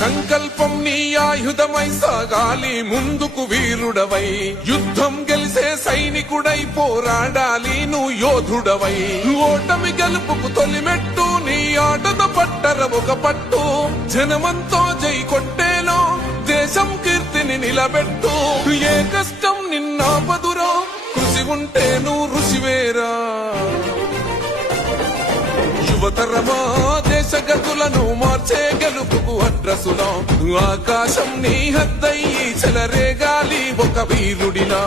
సంకల్పం నీ ఆయుధమై సాగాలి ముందుకు వీరుడవై, యుద్ధం గెలిసే సైనికుడై పోరాడాలి నువ్వు యోధుడవై. ఓటమి గెలుపుకు తొలిమెట్టు నీ ఆటద పట్టర ఒక పట్టు, జనమంతో జై కొట్టేలో దేశం కీర్తిని నిలబెట్టు. ఏ కష్టం నిన్నాపదురో కృషి ఉంటే నువ్వు ఋషివేరా. యువతరమా దేశ గతులను మార్చే గెలుపుకు అడ్రసులా, ఆకాశం నీ హద్దయ్యి చెలరేగాలి ఒక వీరుడిలా.